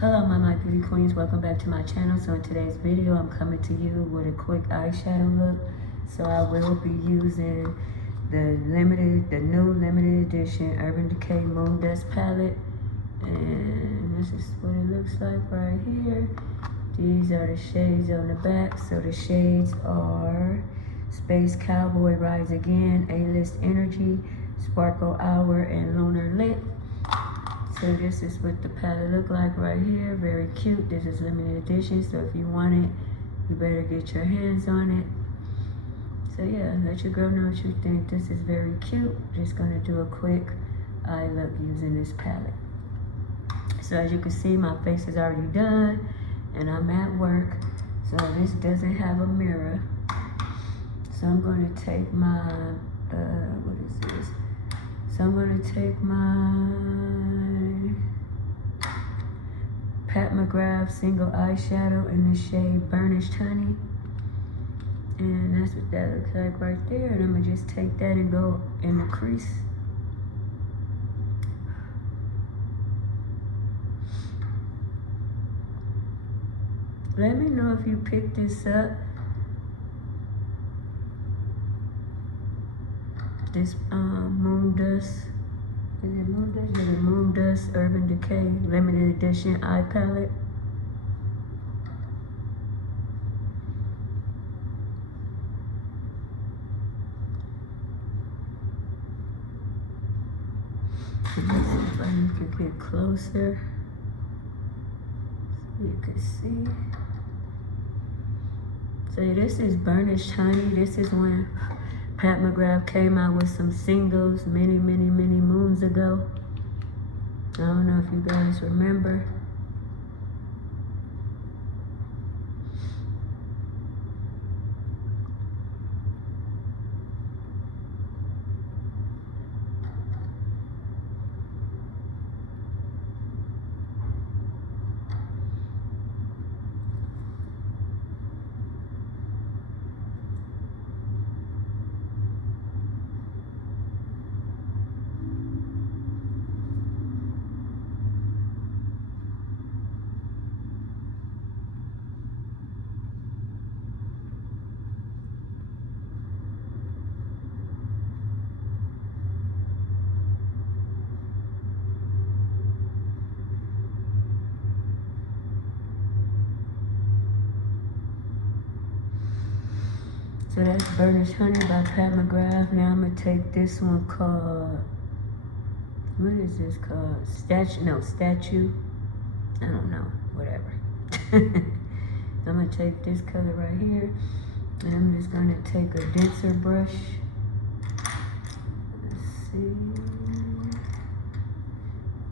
Hello my beauty queens, welcome back to my channel. So in today's video I'm coming to you with a quick eyeshadow look. So I will be using the new limited edition Urban Decay Moon Dust palette, and this is what it looks like right here. These are the shades on the back. So the shades are Space Cowboy, Rise Again, A-List Energy, Sparkle Hour, and Lunar Lit. So this is what the palette look like right here. Very cute. This is limited edition, so if you want it, you better get your hands on it. So yeah, let your girl know what you think. This is very cute. Just gonna do a quick eye look using this palette. So as you can see, my face is already done and I'm at work, so this doesn't have a mirror. So I'm gonna take my what is this? So I'm gonna take my Pat McGrath single eyeshadow in the shade Burnished Honey, and that's what that looks like right there. And I'm gonna just take that and go in the crease. Let me know if you picked this up. This Moon Dust, is it Moon Dust? Yeah, the Moon Dust Urban Decay limited edition eye palette. Let's see if I can get closer so you can see. So this is Burnished Honey. This is when Pat McGrath came out with some singles many moons ago. I don't know if you guys remember. So that's Burnished Honey by Pat McGrath. Now I'm gonna take this one called, what is this called? Statue. I don't know, whatever. I'm gonna take this color right here, and I'm just gonna take a denser brush. Let's see. I'm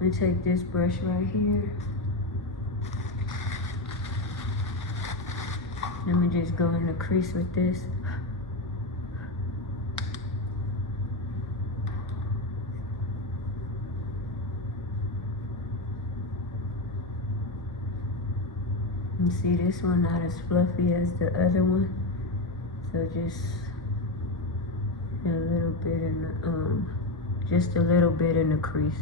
gonna take this brush right here. Let me just go in the crease with this. You see this one not as fluffy as the other one, so just a little bit in the just a little bit in the crease.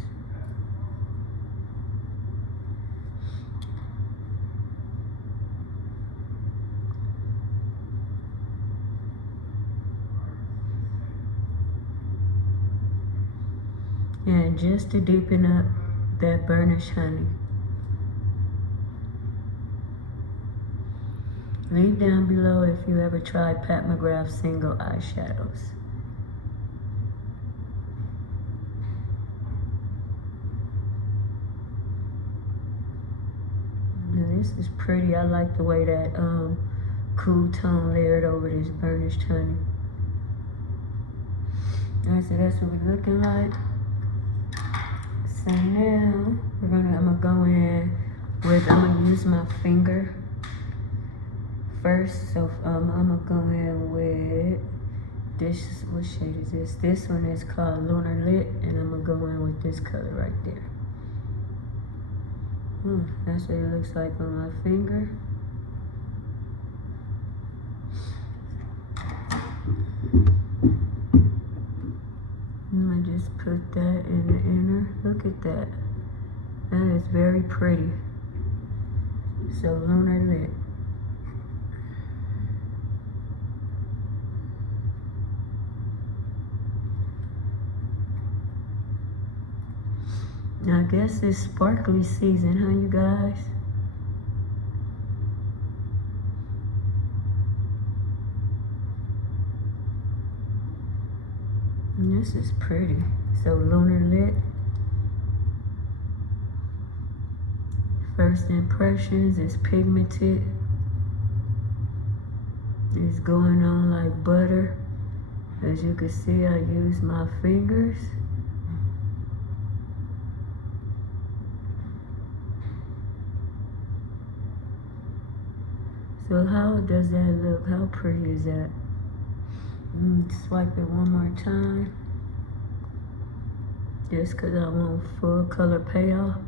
And just to deepen up that Burnished Honey. Leave down below if you ever tried Pat McGrath single eyeshadows. Now this is pretty. I like the way that cool tone layered over this Burnished Honey. Alright, so that's what we're looking like. So now I'm gonna go in with, I'm gonna use my finger first. So I'm gonna go in with this. What shade is this? This one is called Lunar Lit, and I'm gonna go in with this color right there. That's what it looks like on my finger. I'm gonna just put that in the inner. Look at that. That is very pretty. So Lunar Lit. Now I guess it's sparkly season, huh, you guys? And this is pretty. So Lunar Lit. First impressions is pigmented. It's going on like butter. As you can see, I use my fingers. So how does that look? How pretty is that? Swipe it one more time. Just because I want full color payoff.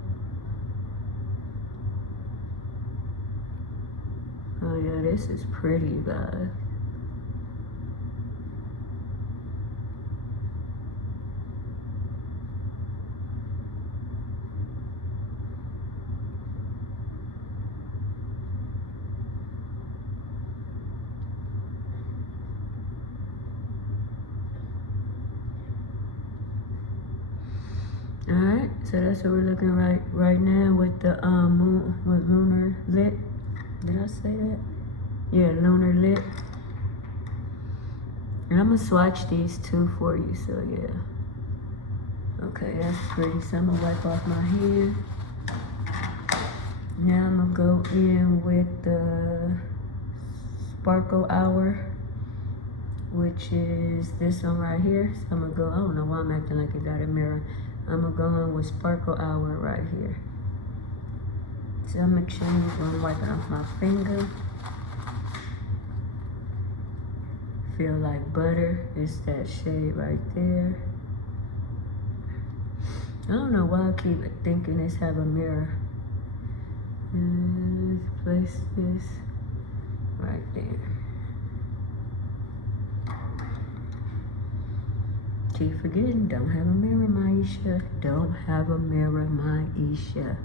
Oh yeah, this is pretty, you guys. Alright, so that's what we're looking right now with the with Lunar Lit. Did I say that? Yeah, Lunar Lit. And I'm gonna swatch these two for you, so yeah. Okay, that's pretty. So I'm gonna wipe off my hand. Now I'm gonna go in with the Sparkle Hour, which is this one right here. So I'm gonna go, I don't know why I'm acting like it got a mirror. I'm gonna go in with Sparkle Hour right here. So I'm make sure I'm wiping off my finger. Feel like butter. It's that shade right there. I don't know why I keep thinking this have a mirror. And let's place this right there. Keep forgetting, don't have a mirror, Maisha. Don't have a mirror, Maisha.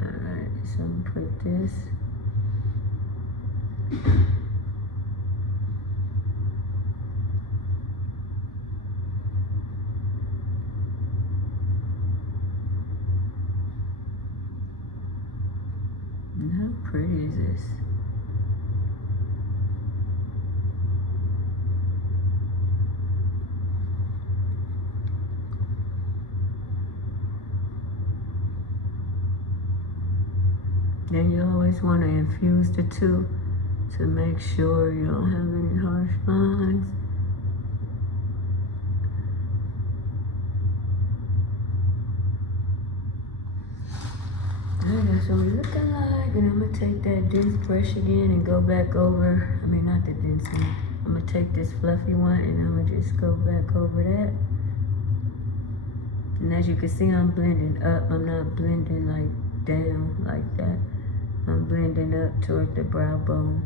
Alright, so I'm gonna put this. And how pretty is this? Then you always want to infuse the two to make sure you don't have any harsh lines. Alright, that's what we're looking like. And I'm going to take that dense brush again and go back over. I mean, not the dense one. I'm going to take this fluffy one and I'm going to just go back over that. And as you can see, I'm blending up. I'm not blending like down like that. I'm blending up toward the brow bone.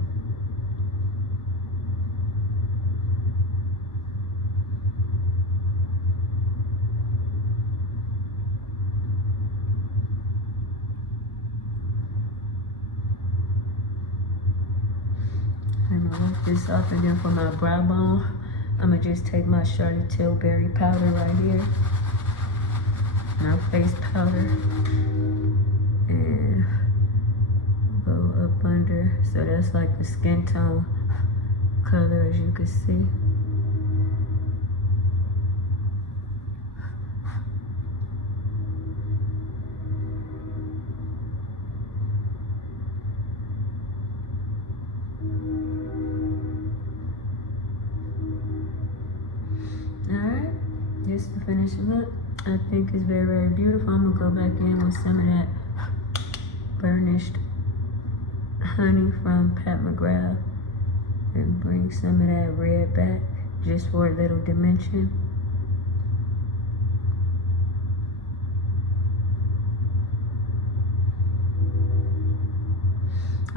I'm gonna wipe this off, and then for my brow bone, I'm gonna just take my Charlotte Tilbury powder right here. My face powder. And go up under. So that's like the skin tone color, as you can see. Alright, just the finished look. I think it's very, very beautiful. I'm gonna go back in with some of that burnished honey from Pat McGrath and bring some of that red back just for a little dimension.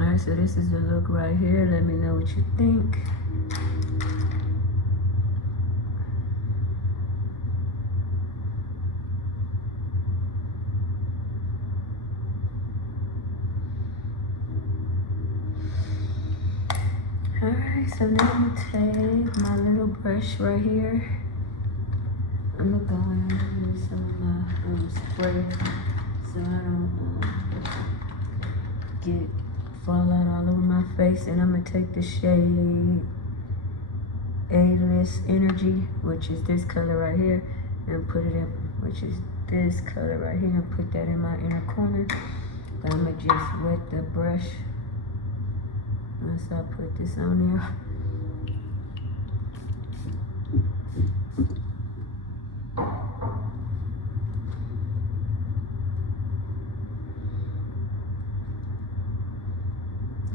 Alright, so this is the look right here. Let me know what you think. Alright, so now I'm gonna take my little brush right here. I'm gonna go in and use some of my spray so I don't get fallout all over my face. And I'm gonna take the shade A-List Energy, which is this color right here, and put it in, which is this color right here, and put that in my inner corner. Then I'm gonna just wet the brush once I put this on there.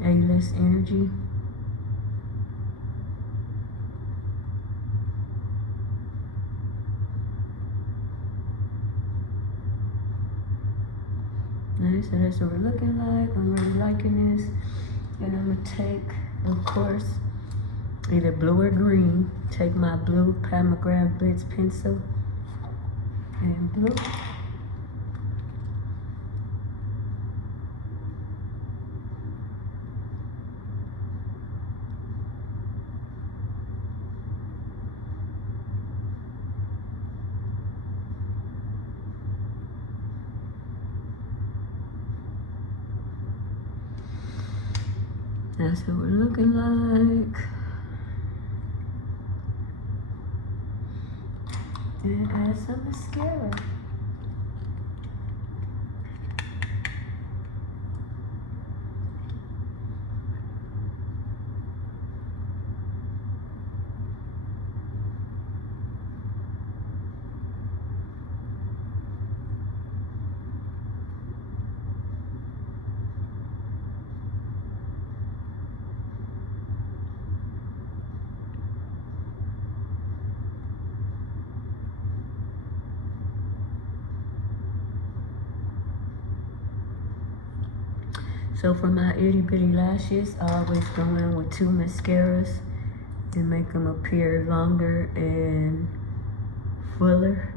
A-List Energy. Alright, so that's what we're looking like. I'm really liking this. And I'm gonna take, of course, either blue or green. Take my blue MCGRATH Blitz pencil and blue. That's what we're looking like. And add some mascara. So for my itty bitty lashes, I always go in with 2 mascaras and make them appear longer and fuller.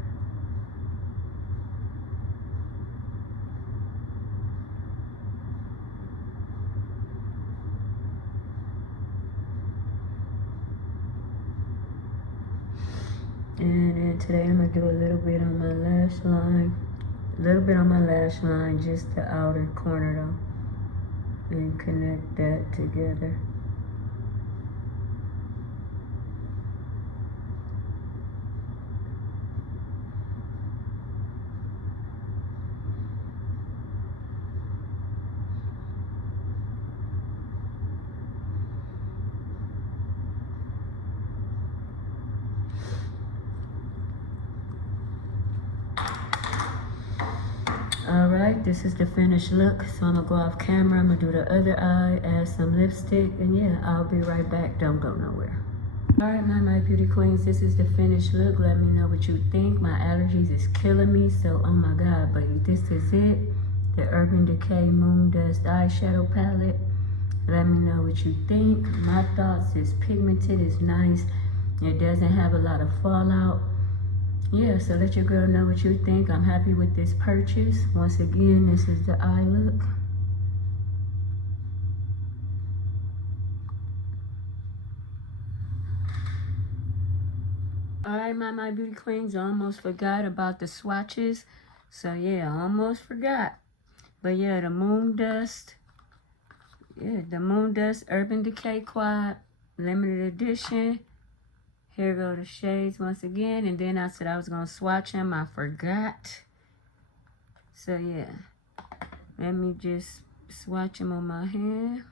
And then today I'm gonna do a little bit on my lash line. A little bit on my lash line, just the outer corner though. And connect that together. Alright, this is the finished look. So I'm gonna go off camera, I'm gonna do the other eye, add some lipstick, and yeah, I'll be right back. Don't go nowhere. Alright, my beauty queens, this is the finished look. Let me know what you think. My allergies is killing me, so oh my god, but this is it. The Urban Decay Moon Dust eyeshadow palette. Let me know what you think. My thoughts is pigmented, it's nice. It doesn't have a lot of fallout. Yeah, so let your girl know what you think. I'm happy with this purchase. Once again, this is the eye look. Alright, my beauty queens, I almost forgot about the swatches. So yeah, I almost forgot. But yeah, the Moon Dust. Yeah, the Moon Dust Urban Decay Quad limited edition. Here go the shades once again. And then I said I was going to swatch them. I forgot. So, yeah. Let me just swatch them on my hand.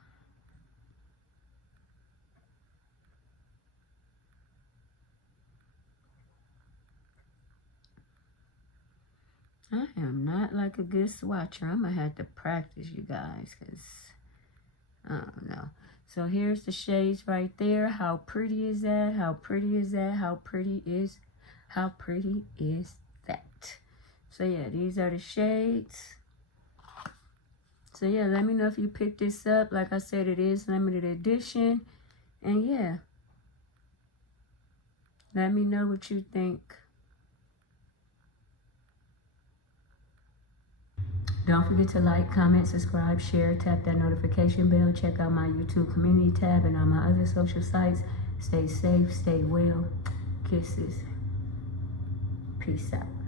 I am not like a good swatcher. I'm going to have to practice, you guys. Because I don't know. So here's the shades right there. How pretty is that? How pretty is that? How pretty is that? So yeah, these are the shades. So yeah, let me know if you picked this up. Like I said, it is limited edition. And yeah, let me know what you think. Don't forget to like, comment, subscribe, share, tap that notification bell. Check out my YouTube community tab and on my other social sites. Stay safe, stay well. Kisses. Peace out.